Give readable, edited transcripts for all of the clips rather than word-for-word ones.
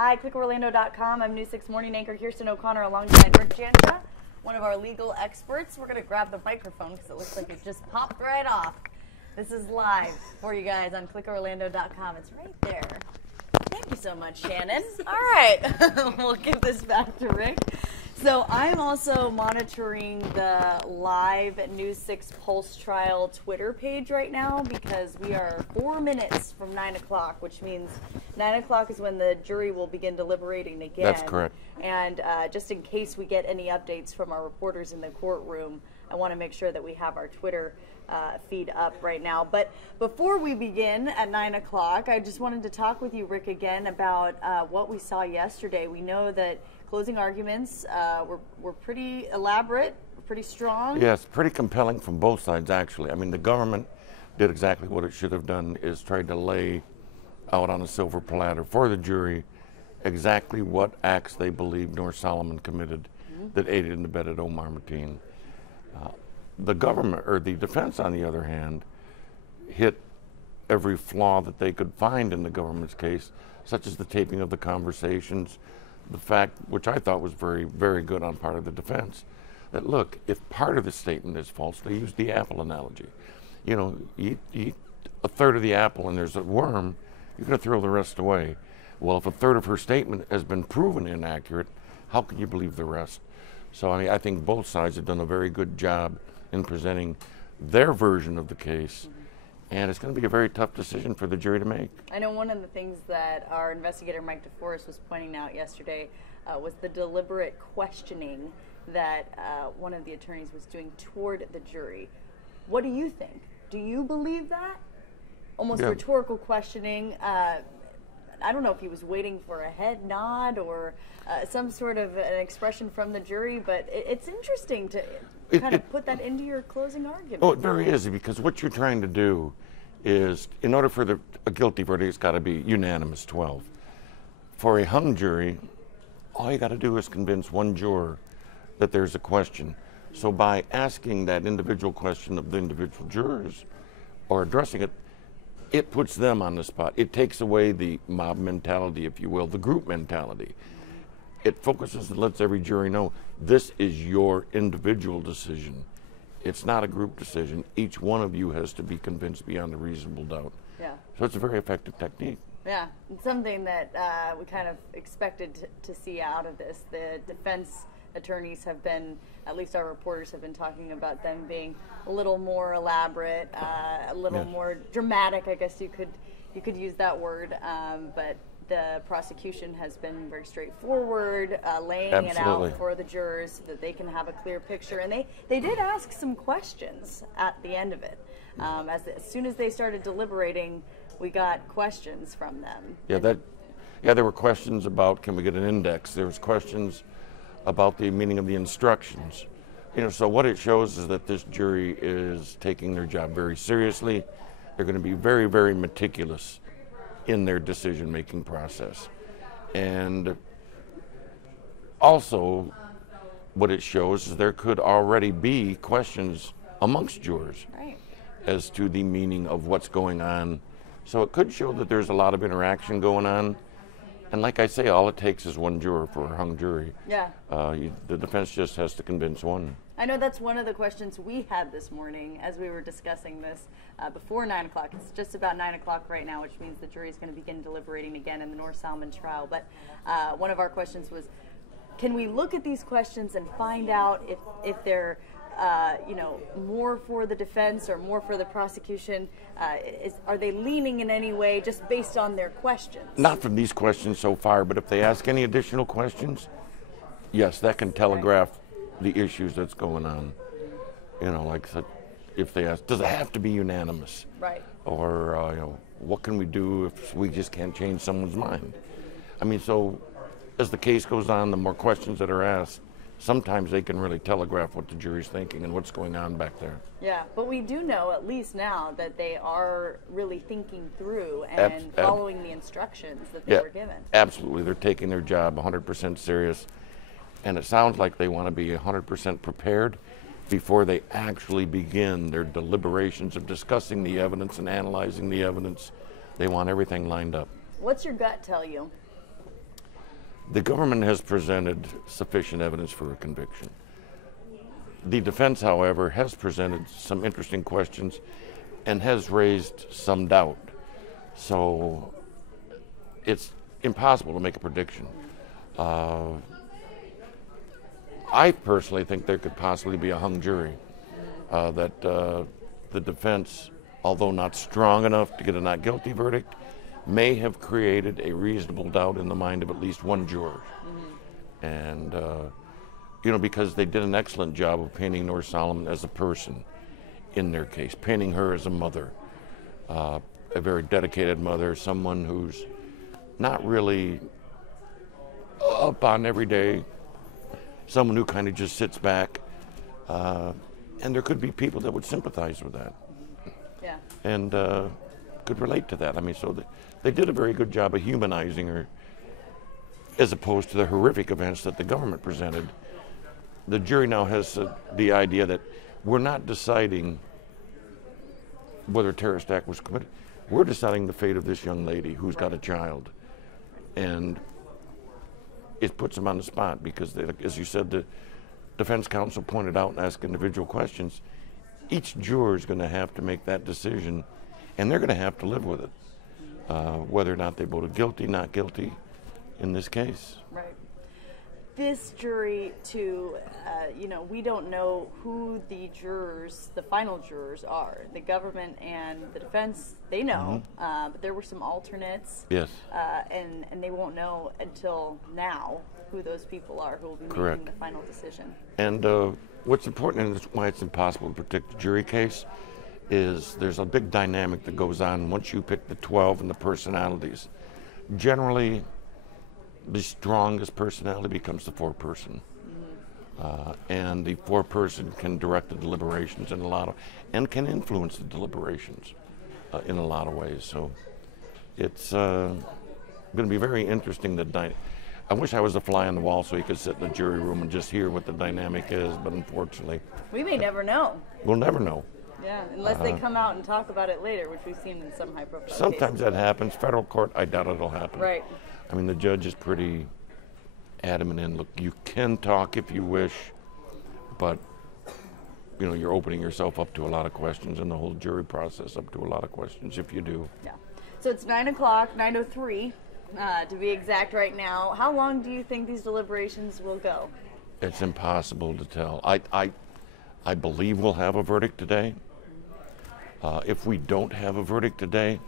Hi, clickorlando.com. I'm News 6 morning anchor Kirsten O'Connor alongside Rick Jantra, one of our legal experts. We're going to grab the microphone because it looks like it just popped right off. This is live for you guys on clickorlando.com. It's right there. Thank you so much, Shannon. All right, we'll give this back to Rick. So I'm also monitoring the live News 6 Pulse Trial Twitter page right now because we are 4 minutes from 9 o'clock, which means 9 o'clock is when the jury will begin deliberating again. That's correct. And just in case we get any updates from our reporters in the courtroom, I want to make sure that we have our Twitter feed up right now. But before we begin at 9 o'clock, I just wanted to talk with you, Rick, again about what we saw yesterday. We know that closing arguments were pretty elaborate, pretty strong. Yes, pretty compelling from both sides, actually. I mean, the government did exactly what it should have done, is tried to lay out on a silver platter for the jury exactly what acts they believe Noor Salman committed that aided and abetted Omar Mateen. The government, or the defense, on the other hand, hit every flaw that they could find in the government's case, such as the taping of the conversations, the fact, which I thought was very, very good on part of the defense, that look, if part of the statement is false, they used the apple analogy. You know, you eat a third of the apple and there's a worm, you're going to throw the rest away. Well, if a third of her statement has been proven inaccurate, how can you believe the rest? So I mean, I think both sides have done a very good job in presenting their version of the case, and it's going to be a very tough decision for the jury to make. I know one of the things that our investigator Mike DeForest was pointing out yesterday was the deliberate questioning that one of the attorneys was doing toward the jury. What do you think? Do you believe that? Almost rhetorical questioning. I don't know if he was waiting for a head nod or some sort of an expression from the jury, but it's interesting to kind of put that into your closing argument. Oh, it very is, because what you're trying to do is, in order for a guilty verdict, it's got to be unanimous, 12. For a hung jury, all you got to do is convince one juror that there's a question. So by asking that individual question of the individual jurors or addressing it, it puts them on the spot. It takes away the mob mentality, if you will, the group mentality. It focuses and lets every jury know this is your individual decision. It's not a group decision. Each one of you has to be convinced beyond a reasonable doubt. Yeah. So it's a very effective technique. Yeah, it's something that we kind of expected to see out of this. The defense attorneys have been, at least our reporters have been talking about them being a little more elaborate, a little more dramatic, I guess you could use that word, but the prosecution has been very straightforward, laying it out for the jurors so that they can have a clear picture. And they did ask some questions at the end of it. As soon as they started deliberating, we got questions from them. Yeah, there were questions about, can we get an index? There was questions about the meaning of the instructions. You know, so what it shows is that this jury is taking their job very seriously. They're going to be very, very meticulous in their decision-making process. And also, what it shows is there could already be questions amongst jurors as to the meaning of what's going on. So it could show that there's a lot of interaction going on. And like I say, all it takes is one juror for a hung jury. Yeah. The defense just has to convince one. I know that's one of the questions we had this morning as we were discussing this before 9 o'clock. It's just about 9 o'clock right now, which means the jury is going to begin deliberating again in the Noor Salman trial. But one of our questions was, can we look at these questions and find out if they're more for the defense or more for the prosecution? Are they leaning in any way just based on their questions? Not from these questions so far, but if they ask any additional questions, yes, that can telegraph the issues that's going on. You know, like if they ask, does it have to be unanimous? Right. Or, what can we do if we just can't change someone's mind? I mean, so as the case goes on, the more questions that are asked, sometimes they can really telegraph what the jury's thinking and what's going on back there. Yeah, but we do know, at least now, that they are really thinking through and following the instructions that they were given. Absolutely. They're taking their job 100% serious. And it sounds like they want to be 100% prepared before they actually begin their deliberations of discussing the evidence and analyzing the evidence. They want everything lined up. What's your gut tell you? The government has presented sufficient evidence for a conviction. The defense, however, has presented some interesting questions and has raised some doubt. So it's impossible to make a prediction. I personally think there could possibly be a hung jury, that the defense, although not strong enough to get a not guilty verdict, may have created a reasonable doubt in the mind of at least one juror. And, because they did an excellent job of painting Noor Salman as a person in their case, painting her as a mother, a very dedicated mother, someone who's not really up on every day, someone who kind of just sits back. And there could be people that would sympathize with that. Yeah. And could relate to that. I mean, so they did a very good job of humanizing her as opposed to the horrific events that the government presented. The jury now has the idea that we're not deciding whether a terrorist act was committed. We're deciding the fate of this young lady who's got a child. And it puts them on the spot because, as you said, the defense counsel pointed out and asked individual questions. Each juror is going to have to make that decision, and they're going to have to live with it, whether or not they voted guilty, not guilty in this case. Right. This jury, too, we don't know who the jurors, the final jurors are. The government and the defense, they know, but there were some alternates. Yes. And they won't know until now who those people are who will be making the final decision. And what's important, and why it's impossible to predict a jury case, is there's a big dynamic that goes on once you pick the 12 and the personalities. Generally, the strongest personality becomes the foreperson. And the foreperson can direct the deliberations and can influence the deliberations in a lot of ways. So it's going to be very interesting. I wish I was a fly on the wall so you could sit in the jury room and just hear what the dynamic is, but unfortunately, we may never know. We'll never know. Yeah, unless they come out and talk about it later, which we've seen in some high-profile Sometimes cases. that happens. Federal court, I doubt it'll happen. Right. I mean, the judge is pretty adamant in, look, you can talk if you wish, but, you're opening yourself up to a lot of questions and the whole jury process up to a lot of questions if you do. Yeah. So it's 9 o'clock, 9:03 to be exact right now. How long do you think these deliberations will go? It's impossible to tell. I believe we'll have a verdict today. If we don't have a verdict today,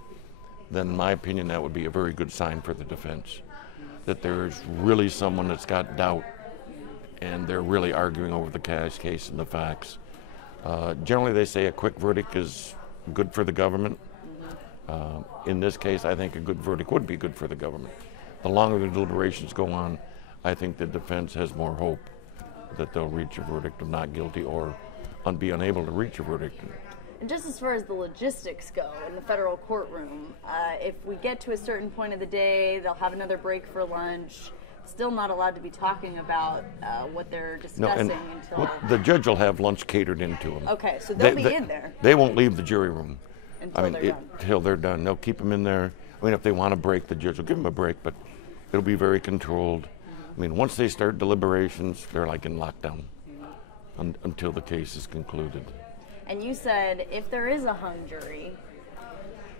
then in my opinion that would be a very good sign for the defense, that there's really someone that's got doubt and they're really arguing over the case and the facts. Generally they say a quick verdict is good for the government. In this case, I think a good verdict would be good for the government. The longer the deliberations go on, I think the defense has more hope that they'll reach a verdict of not guilty or be unable to reach a verdict. And just as far as the logistics go in the federal courtroom, if we get to a certain point of the day, they'll have another break for lunch. Still not allowed to be talking about what they're discussing until... the judge will have lunch catered into them. Okay, so they'll be in there. They won't leave the jury room. Until they're done. They'll keep them in there. I mean, if they want a break, the judge will give them a break, but it'll be very controlled. I mean, once they start deliberations, they're like in lockdown until the case is concluded. And you said if there is a hung jury,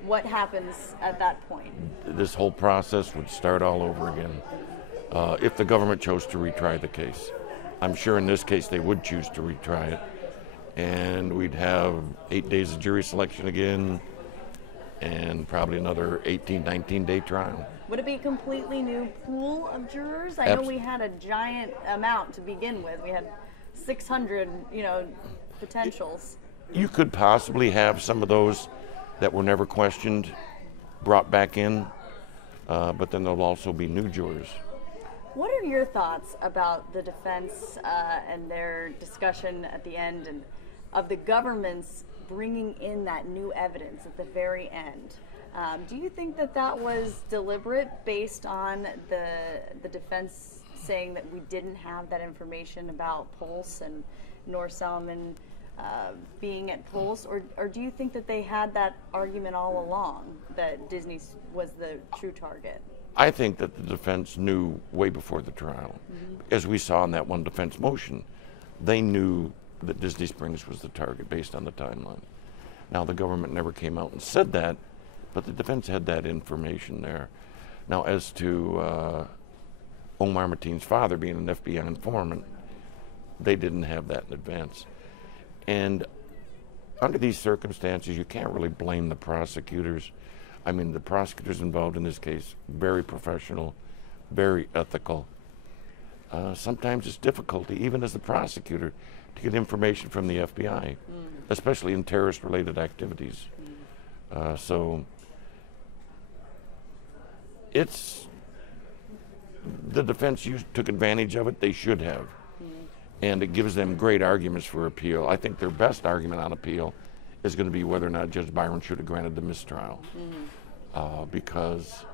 what happens at that point? This whole process would start all over again if the government chose to retry the case. I'm sure in this case they would choose to retry it. And we'd have 8 days of jury selection again and probably another 18, 19-day trial. Would it be a completely new pool of jurors? I know we had a giant amount to begin with. We had 600, potentials. You could possibly have some of those that were never questioned brought back in, but then there'll also be new jurors. What are your thoughts about the defense and their discussion at the end and of the government's bringing in that new evidence at the very end? Do you think that was deliberate based on the defense saying that we didn't have that information about Pulse and Noor Salman being at Pulse, or do you think that they had that argument all along that Disney was the true target? I think that the defense knew way before the trial, as we saw in that one defense motion, they knew that Disney Springs was the target based on the timeline. Now, the government never came out and said that, but the defense had that information there. Now, as to Omar Mateen's father being an FBI informant, they didn't have that in advance. And under these circumstances, you can't really blame the prosecutors. I mean, the prosecutors involved in this case, very professional, very ethical. Sometimes it's difficult, even as the prosecutor, to get information from the FBI, especially in terrorist-related activities. So it's, the defense took advantage of it. They should have. And it gives them great arguments for appeal. I think their best argument on appeal is going to be whether or not Judge Byron should have granted the mistrial. Because,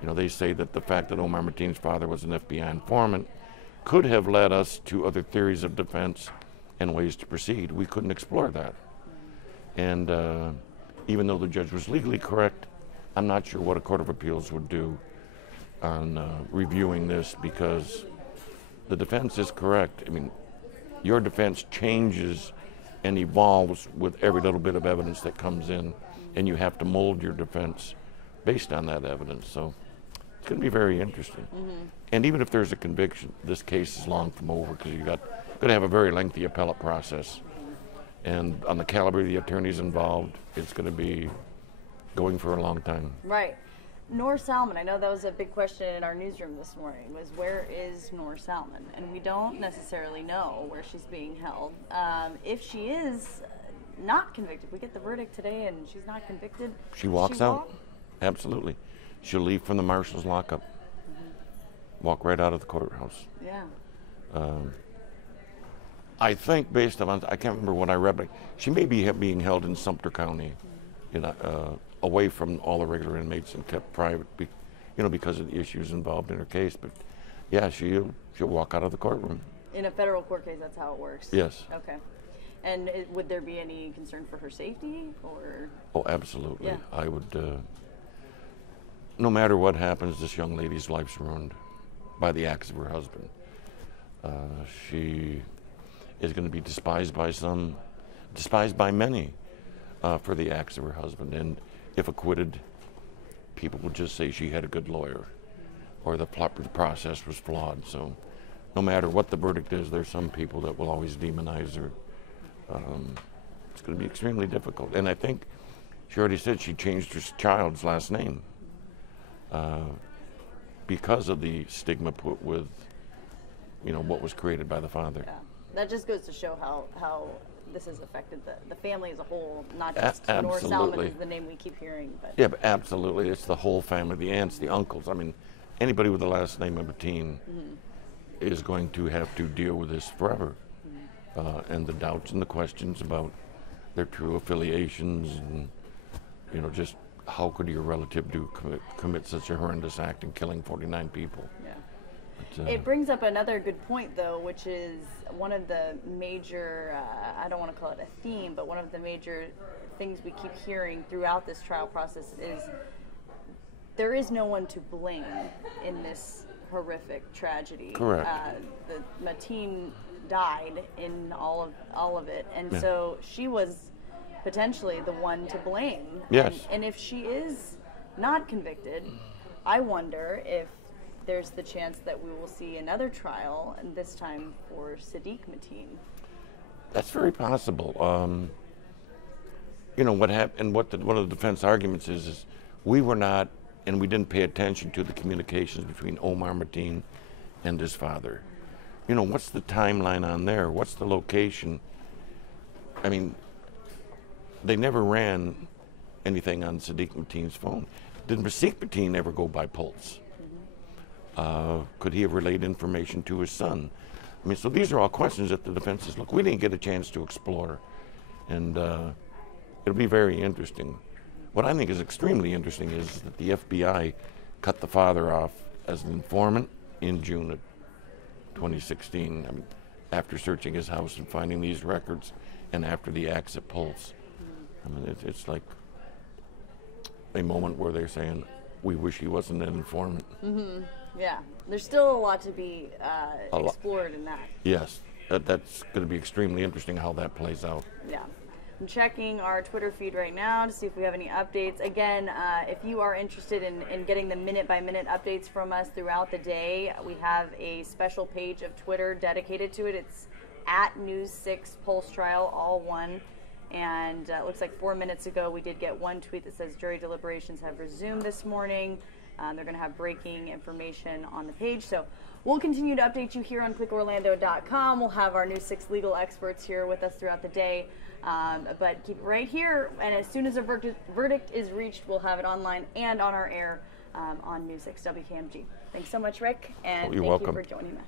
you know, they say that the fact that Omar Mateen's father was an FBI informant could have led us to other theories of defense and ways to proceed. We couldn't explore that. And even though the judge was legally correct, I'm not sure what a court of appeals would do on reviewing this, because the defense is correct. I mean, your defense changes and evolves with every little bit of evidence that comes in, and you have to mold your defense based on that evidence. So it's going to be very interesting. And even if there's a conviction, this case is long from over, because you're going to have a very lengthy appellate process. And on the caliber of the attorneys involved, it's going to be going for a long time. Right. Noor Salman, I know that was a big question in our newsroom this morning, was where is Noor Salman? And we don't necessarily know where she's being held. If she is not convicted, we get the verdict today and she's not convicted. She walks out. Absolutely. She'll leave from the marshal's lockup. Walk right out of the courthouse. Yeah. I think, based on, I can't remember what I read, but she may be being held in Sumter County, you know, away from all the regular inmates and kept private, you know, because of the issues involved in her case. But yeah, she'll walk out of the courtroom. In a federal court case, that's how it works? Yes. Okay. And would there be any concern for her safety, or? Oh, absolutely. Yeah. I would, no matter what happens, this young lady's life's ruined by the acts of her husband. She is going to be despised by some, despised by many, for the acts of her husband. And if acquitted, people will just say she had a good lawyer, or the process was flawed. So no matter what the verdict is, there's some people that will always demonize her. It's going to be extremely difficult. And I think she already said she changed her child's last name because of the stigma put with, you know, what was created by the father. Yeah. That just goes to show how this has affected the family as a whole, not just Noor Salman is the name we keep hearing. But yeah, but absolutely. It's the whole family, the aunts, the uncles. I mean, anybody with the last name of Mateen is going to have to deal with this forever. And the doubts and the questions about their true affiliations, and, you know, just how could your relative commit such a horrendous act in killing 49 people? Yeah. But, it brings up another good point, though, which is one of the major, I don't want to call it a theme, but one of the major things we keep hearing throughout this trial process is there is no one to blame in this horrific tragedy. Correct. The Mateen died in all of it, and so she was potentially the one to blame. Yes. And if she is not convicted, I wonder if there's the chance that we will see another trial, and this time for Sadiq Mateen. That's very possible. You know, what happened, one of the defense arguments is we were not, and we didn't pay attention to the communications between Omar Mateen and his father. You know, what's the timeline on there? What's the location? I mean, they never ran anything on Sadiq Mateen's phone. Did Sadiq Mateen ever go by pulse? Could he have relayed information to his son? I mean, so these are all questions that the defense says, look, we didn't get a chance to explore. And it'll be very interesting. What I think is extremely interesting is that the FBI cut the father off as an informant in June of 2016. I mean, after searching his house and finding these records, and after the acts at Pulse. I mean, it's like a moment where they're saying, we wish he wasn't an informant. Yeah, there's still a lot to be explored in that. Yes, that's going to be extremely interesting how that plays out. Yeah. I'm checking our Twitter feed right now to see if we have any updates. Again, if you are interested in getting the minute-by-minute updates from us throughout the day, we have a special page of Twitter dedicated to it. It's at News 6 Pulse Trial, all one. And it looks like 4 minutes ago we did get one tweet that says jury deliberations have resumed this morning. They're going to have breaking information on the page. So we'll continue to update you here on clickorlando.com. We'll have our News 6 legal experts here with us throughout the day. But keep it right here, and as soon as a verdict is reached, we'll have it online and on our air on News 6 WKMG. Thanks so much, Rick, and you're thank welcome. you for joining us.